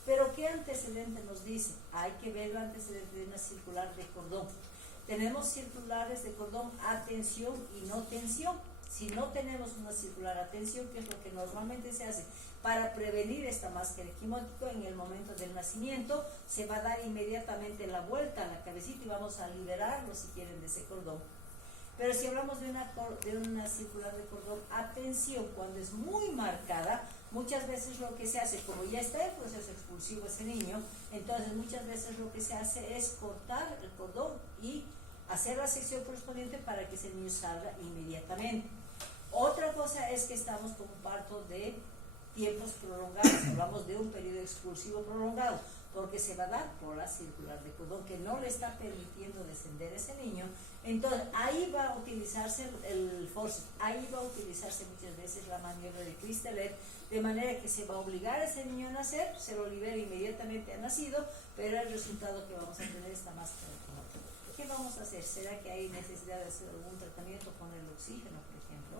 Pero ¿qué antecedente nos dice? Hay que ver el antecedente de una circular de cordón. Tenemos circulares de cordón a tensión y no tensión. Si no tenemos una circular a tensión, que es lo que normalmente se hace para prevenir esta máscara equimótica, en el momento del nacimiento se va a dar inmediatamente la vuelta a la cabecita y vamos a liberarlo, si quieren, de ese cordón. Pero si hablamos de una circular de cordón a tensión, cuando es muy marcada, muchas veces lo que se hace, como ya está en proceso expulsivo ese niño, entonces muchas veces lo que se hace es cortar el cordón y hacer la sección correspondiente para que ese niño salga inmediatamente. Otra cosa es que estamos con un parto de tiempos prolongados, hablamos de un periodo expulsivo prolongado, porque se va a dar por la circular de cordón que no le está permitiendo descender ese niño. Entonces ahí va a utilizarse el forceps, ahí va a utilizarse muchas veces la maniobra de Cristelet, de manera que se va a obligar a ese niño a nacer, se lo libera inmediatamente, ha nacido, pero el resultado que vamos a tener esta máscara equimótica. ¿Qué vamos a hacer? ¿Será que hay necesidad de hacer algún tratamiento con el oxígeno, por ejemplo?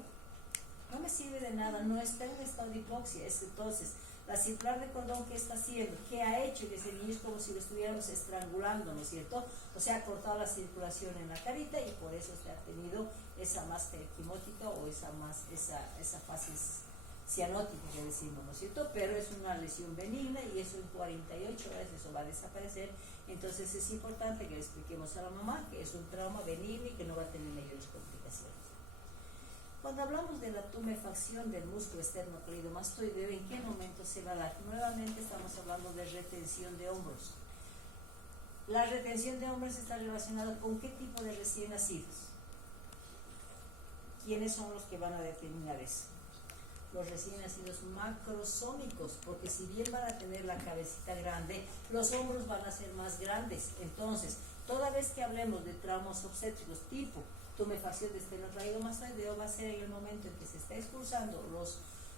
No me sirve de nada, no está en un estado de hipoxia. Entonces, la circular de cordón, ¿qué está haciendo? ¿Qué ha hecho? Que ese niño es como si lo estuviéramos estrangulando, ¿no es cierto? O sea, ha cortado la circulación en la carita y por eso se ha tenido esa máscara equimótica o esa fase cianótica que decimos, ¿no es cierto? Pero es una lesión benigna y eso en 48 horas eso va a desaparecer. Entonces es importante que le expliquemos a la mamá que es un trauma benigno y que no va a tener mayores complicaciones. Cuando hablamos de la tumefacción del músculo esternocleidomastoideo, ¿en qué momento se va a dar? Nuevamente estamos hablando de retención de hombros. La retención de hombros está relacionada con qué tipo de recién nacidos. ¿Quiénes son los que van a determinar eso? Los recién nacidos macrosómicos, porque si bien van a tener la cabecita grande, los hombros van a ser más grandes. Entonces, toda vez que hablemos de traumas obstétricos tipo tumefacción de esternocleidomastoideo, va a ser en el momento en que se está expulsando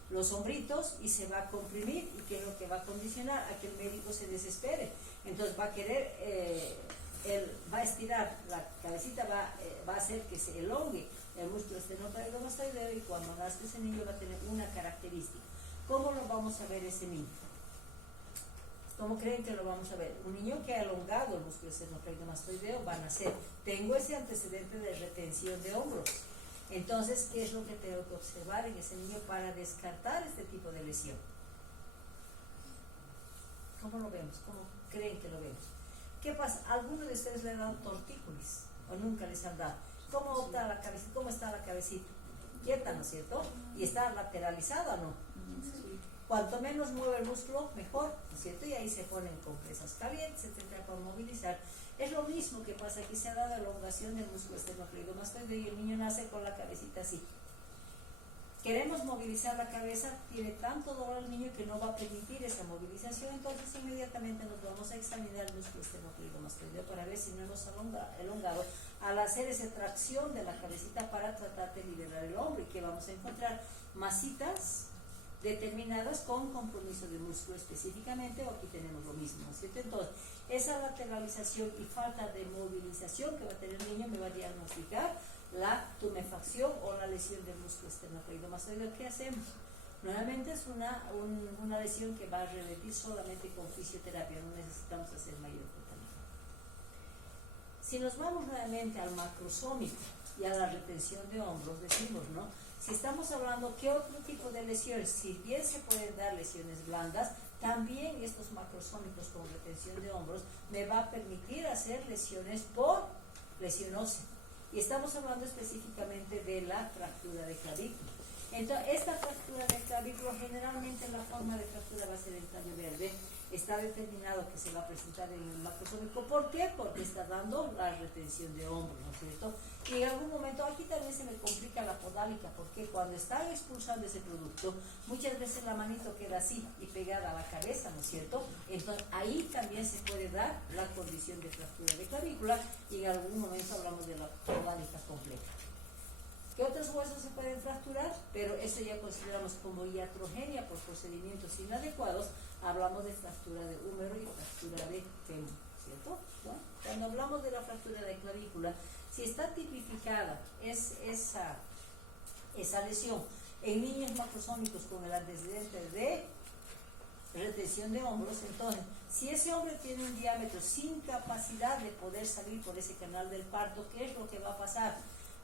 los hombritos y se va a comprimir, y que es lo que va a condicionar a que el médico se desespere. Entonces va a querer, va a estirar la cabecita, va a hacer que se elongue el músculo esternocleidomastoideo, y cuando nazca ese niño va a tener una característica. ¿Cómo lo vamos a ver ese niño? ¿Cómo creen que lo vamos a ver? Un niño que ha elongado el músculo esternocleidomastoideo va a nacer. Tengo ese antecedente de retención de hombros. Entonces, ¿qué es lo que tengo que observar en ese niño para descartar este tipo de lesión? ¿Cómo lo vemos? ¿Cómo creen que lo vemos? ¿Qué pasa? ¿Alguno de ustedes le ha dado tortícolis o nunca les han dado? ¿Cómo está la cabecita? ¿Cómo está la cabecita? Quieta, ¿no es cierto? ¿Y está lateralizada o no? Sí. Cuanto menos mueve el músculo, mejor, ¿no es cierto? Y ahí se ponen compresas calientes, etcétera, para movilizar. Es lo mismo que pasa aquí, se ha dado elongación del músculo esternocleidomastoideo y el niño nace con la cabecita así. Queremos movilizar la cabeza, tiene tanto dolor el niño que no va a permitir esa movilización, entonces inmediatamente nos vamos a examinar el músculo esternocleidomastoideo para ver si no hemos elongado al hacer esa tracción de la cabecita para tratar de liberar el hombro, y que vamos a encontrar masitas determinadas con compromiso de músculo específicamente, o aquí tenemos lo mismo, ¿no es cierto? Entonces, esa lateralización y falta de movilización que va a tener el niño me va a diagnosticar la tumefacción o la lesión del músculo esternocleidomastoideo. ¿Qué hacemos? Nuevamente es una lesión que va a revertir solamente con fisioterapia, no necesitamos hacer mayor tratamiento. Si nos vamos nuevamente al macrosómico y a la retención de hombros, decimos, ¿no? Si estamos hablando, ¿qué otro tipo de lesiones? Si bien se pueden dar lesiones blandas, también estos macrosómicos con retención de hombros me va a permitir hacer lesiones por lesión ósea. Y estamos hablando específicamente de la fractura de clavícula. Entonces, esta fractura de clavícula, generalmente la forma de fractura va a ser el tallo verde. Está determinado que se va a presentar en el macrosómico. ¿Por qué? Porque está dando la retención de hombros, ¿no es cierto? Y en algún momento aquí también se me complica la podálica, porque cuando están expulsando ese producto, muchas veces la manito queda así y pegada a la cabeza, ¿no es cierto? Entonces ahí también se puede dar la condición de fractura de clavícula, y en algún momento hablamos de la podálica completa. ¿Qué otros huesos se pueden fracturar? Pero eso ya consideramos como iatrogenia por procedimientos inadecuados. Hablamos de fractura de húmero y fractura de fémur, ¿cierto? ¿No? Cuando hablamos de la fractura de clavícula, si está tipificada esa lesión en niños macrosómicos con el antecedente de retención de hombros, entonces, si ese hombre tiene un diámetro sin capacidad de poder salir por ese canal del parto, ¿qué es lo que va a pasar?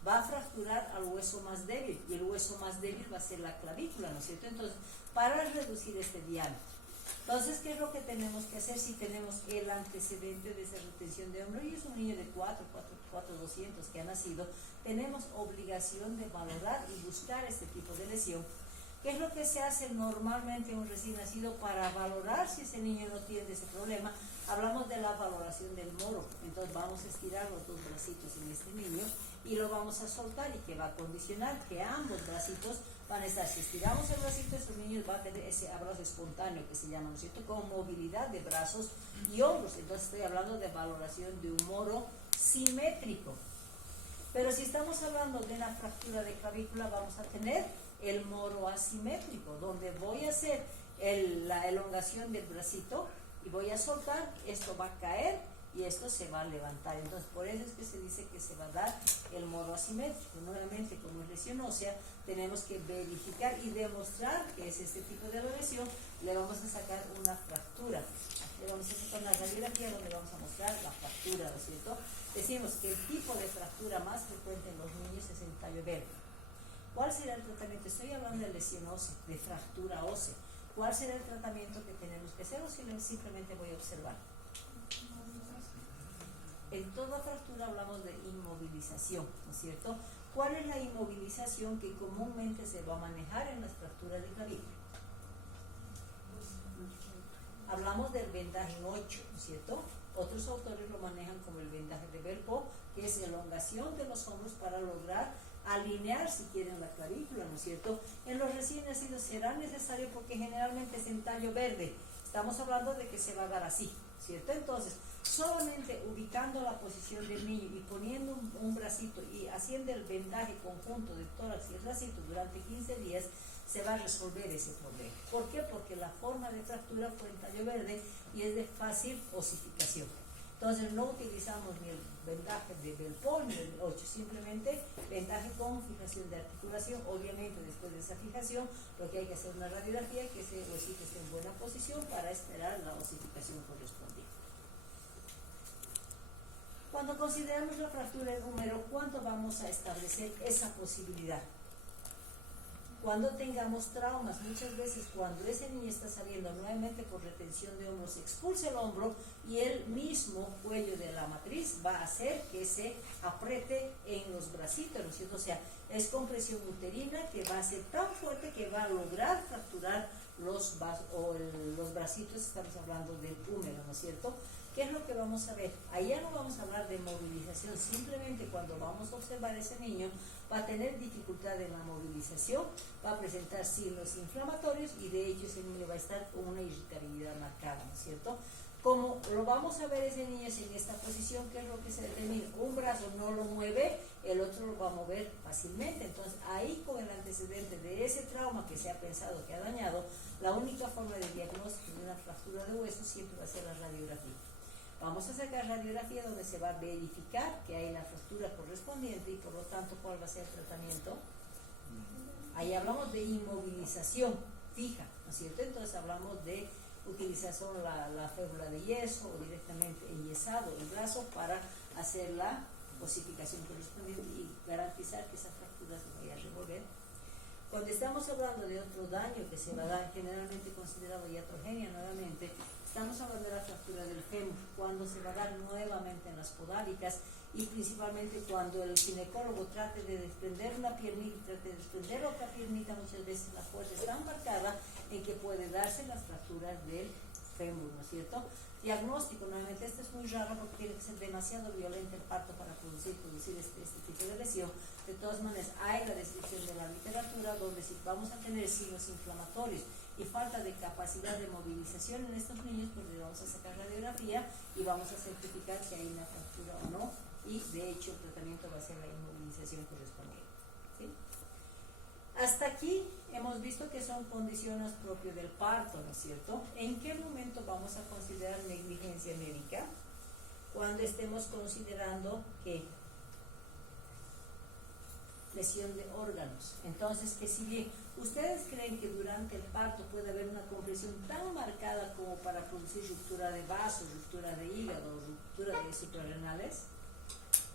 Va a fracturar al hueso más débil, y el hueso más débil va a ser la clavícula, ¿no es cierto? Entonces, para reducir este diámetro, entonces, ¿qué es lo que tenemos que hacer si tenemos el antecedente de esa retención de hombro? Y es un niño de 4,200 que ha nacido, tenemos obligación de valorar y buscar este tipo de lesión. ¿Qué es lo que se hace normalmente en un recién nacido para valorar si ese niño no tiene ese problema? Hablamos de la valoración del moro. Entonces vamos a estirar los dos bracitos en este niño y lo vamos a soltar, y que va a condicionar que ambos bracitos van a estar. Si estiramos el bracito, ese niño va a tener ese abrazo espontáneo que se llama, ¿no es cierto?, con movilidad de brazos y hombros. Entonces estoy hablando de valoración de un moro simétrico. Pero si estamos hablando de una fractura de clavícula, vamos a tener el moro asimétrico, donde voy a hacer la elongación del bracito y voy a soltar, esto va a caer y esto se va a levantar. Entonces, por eso es que se dice que se va a dar el moro asimétrico. Nuevamente, como es lesión ósea, tenemos que verificar y demostrar que es este tipo de lesión. Le vamos a sacar una fractura. Le vamos a sacar una radiografía donde vamos a mostrar la fractura, ¿no es cierto? Decimos que el tipo de fractura más frecuente en los niños es el tallo verde. ¿Cuál será el tratamiento? Estoy hablando de lesión ósea, de fractura ósea. ¿Cuál será el tratamiento que tenemos que hacer, o si no, simplemente voy a observar? En toda fractura hablamos de inmovilización, ¿no es cierto? ¿Cuál es la inmovilización que comúnmente se va a manejar en las fracturas de clavícula? Hablamos del vendaje 8, ¿no es cierto? Otros autores lo manejan como el vendaje de Belpo, que es elongación de los hombros para lograr alinear, si quieren, la clavícula, ¿no es cierto? En los recién nacidos será necesario, porque generalmente es en tallo verde. Estamos hablando de que se va a dar así, ¿cierto? Entonces, solamente ubicando la posición del niño y poniendo un bracito y haciendo el vendaje conjunto de tórax y el bracito durante 15 días, se va a resolver ese problema. ¿Por qué? Porque la forma de fractura fue en tallo verde y es de fácil osificación. Entonces no utilizamos ni el vendaje de Belpo ni el 8, simplemente vendaje con fijación de articulación. Obviamente después de esa fijación lo que hay que hacer es una radiografía, que ese huesito esté en buena posición para esperar la osificación correspondiente. Cuando consideramos la fractura del húmero, ¿cuándo vamos a establecer esa posibilidad? Cuando tengamos traumas. Muchas veces cuando ese niño está saliendo nuevamente por retención de hombros, se expulsa el hombro y el mismo cuello de la matriz va a hacer que se apriete en los bracitos, ¿no es cierto? O sea, es compresión uterina que va a ser tan fuerte que va a lograr fracturar los bracitos. Estamos hablando del húmero, ¿no es cierto? ¿Qué es lo que vamos a ver? Allá no vamos a hablar de movilización, simplemente cuando vamos a observar a ese niño va a tener dificultad en la movilización, va a presentar signos inflamatorios y de hecho ese niño va a estar con una irritabilidad marcada, ¿no es cierto? Como lo vamos a ver ese niño en esta posición, ¿qué es lo que se determina? Un brazo no lo mueve, el otro lo va a mover fácilmente. Entonces ahí, con el antecedente de ese trauma que se ha pensado que ha dañado, la única forma de diagnóstico de una fractura de hueso siempre va a ser la radiografía. Vamos a sacar radiografía donde se va a verificar que hay la fractura correspondiente y por lo tanto cuál va a ser el tratamiento. Ahí hablamos de inmovilización fija, ¿no es cierto? Entonces hablamos de utilización la férula de yeso o directamente enyesado el brazo para hacer la osificación correspondiente y garantizar que esa fractura se vaya a revolver. Cuando estamos hablando de otro daño que se va a dar, generalmente considerado iatrogenia nuevamente, estamos hablando de la fractura del fémur, cuando se va a dar nuevamente en las podálicas y principalmente cuando el ginecólogo trate de desprender una piernita, trate de desprender otra piernita, muchas veces la fuerza es tan marcada en que puede darse las fracturas del fémur, ¿no es cierto? Diagnóstico, nuevamente, este es muy raro porque tiene que ser demasiado violento el parto para producir este tipo de lesión. De todas maneras, hay la descripción de la literatura donde si vamos a tener signos inflamatorios y falta de capacidad de movilización en estos niños, pues le vamos a sacar radiografía y vamos a certificar que hay una fractura o no, y de hecho el tratamiento va a ser la inmovilización correspondiente, ¿sí? Hasta aquí hemos visto que son condiciones propias del parto, ¿no es cierto? ¿En qué momento vamos a considerar negligencia médica? Cuando estemos considerando que lesión de órganos. Entonces, que si bien ustedes creen que durante el parto puede haber una compresión tan marcada como para producir ruptura de vaso, ruptura de hígado, ruptura de suprarrenales,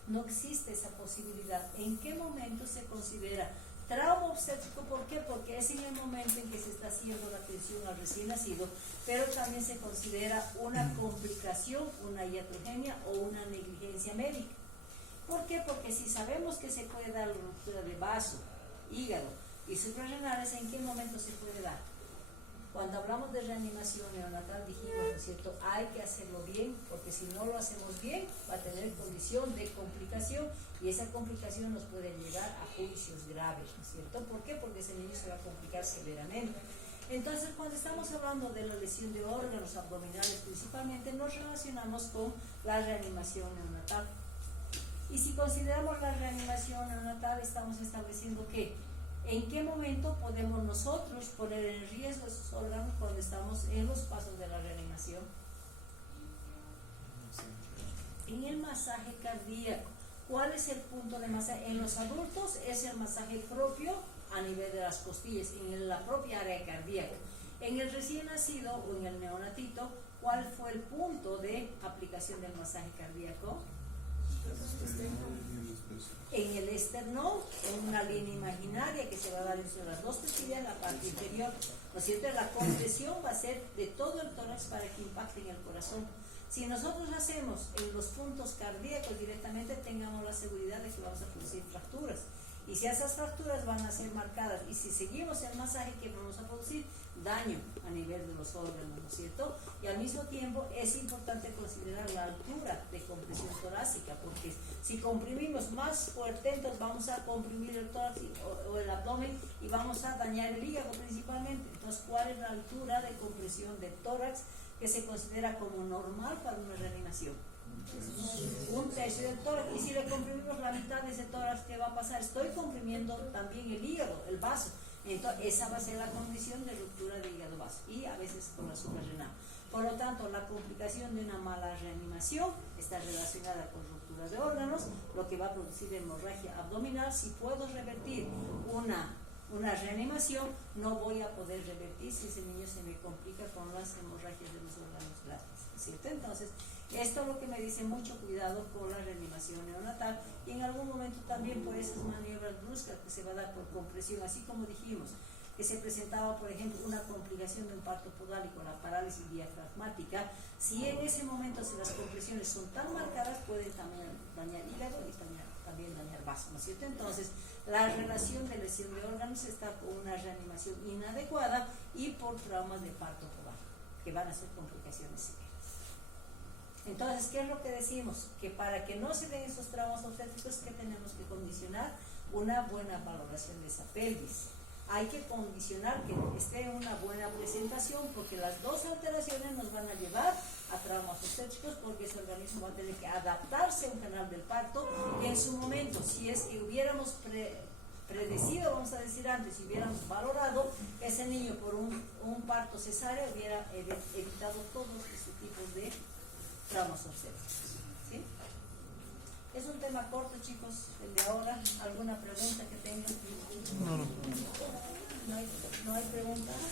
no existe esa posibilidad. ¿En qué momento se considera trauma obstétrico? ¿Por qué? Porque es en el momento en que se está haciendo la atención al recién nacido, pero también se considera una complicación, una iatrogenia o una negligencia médica. ¿Por qué? Porque si sabemos que se puede dar ruptura de vaso, hígado y suprarrenales, ¿en qué momento se puede dar? Cuando hablamos de reanimación neonatal dijimos, ¿no es cierto?, hay que hacerlo bien, porque si no lo hacemos bien va a tener condición de complicación y esa complicación nos puede llegar a juicios graves, ¿no es cierto? ¿Por qué? Porque ese niño se va a complicar severamente. Entonces, cuando estamos hablando de la lesión de órganos abdominales principalmente, nos relacionamos con la reanimación neonatal. Y si consideramos la reanimación neonatal, estamos estableciendo que en qué momento podemos nosotros poner en riesgo esos órganos cuando estamos en los pasos de la reanimación. En el masaje cardíaco. ¿Cuál es el punto de masaje? En los adultos es el masaje propio a nivel de las costillas, en la propia área cardíaca. En el recién nacido o en el neonatito, ¿cuál fue el punto de aplicación del masaje cardíaco? En el esternón, en una línea imaginaria que se va a dar entre las dos costillas en la parte inferior, ¿no es cierto? La compresión va a ser de todo el tórax para que impacte en el corazón. Si nosotros hacemos en los puntos cardíacos directamente, tengamos la seguridad de que vamos a producir fracturas. Y si esas fracturas van a ser marcadas, y si seguimos el masaje, que vamos a producir daño a nivel de los órganos, ¿no es cierto? Y al mismo tiempo es importante considerar la altura de compresión torácica, porque si comprimimos más fuerte, entonces vamos a comprimir el tórax o el abdomen y vamos a dañar el hígado principalmente. Entonces, ¿cuál es la altura de compresión de tórax que se considera como normal para una reanimación? Un tercio del tórax. Y si le comprimimos la mitad de ese tórax, ¿qué va a pasar? Estoy comprimiendo también el hígado, el vaso. Entonces, esa va a ser la condición de ruptura de hígado-vaso y a veces con la suprarrenal. Por lo tanto, la complicación de una mala reanimación está relacionada con ruptura de órganos, lo que va a producir hemorragia abdominal. Si puedo revertir una reanimación, no voy a poder revertir si ese niño se me complica con las hemorragias de los órganos grandes, ¿cierto? Entonces, esto es lo que me dice mucho cuidado con la reanimación neonatal y en algún momento también por esas maniobras bruscas que se va a dar por compresión, así como dijimos que se presentaba, por ejemplo, una complicación de un parto podálico, la parálisis diafragmática. Si en ese momento si las compresiones son tan marcadas, pueden también dañar hígado y también dañar vaso, ¿no es cierto? Entonces, la relación de lesión de órganos está con una reanimación inadecuada y por traumas de parto podálico, que van a ser complicaciones severas. Entonces, ¿qué es lo que decimos? Que para que no se den esos traumas obstétricos, ¿qué tenemos que condicionar? Una buena valoración de esa pelvis. Hay que condicionar que esté en una buena presentación, porque las dos alteraciones nos van a llevar a traumas obstétricos, porque ese organismo va a tener que adaptarse a un canal del parto, y en su momento, si es que hubiéramos predecido, vamos a decir antes, si hubiéramos valorado, ese niño por un parto cesárea hubiera evitado todos estos tipos de traumas obstétricos, ¿sí? Es un tema corto, chicos, el de ahora. ¿Alguna pregunta que tengan? No. ¿No hay preguntas?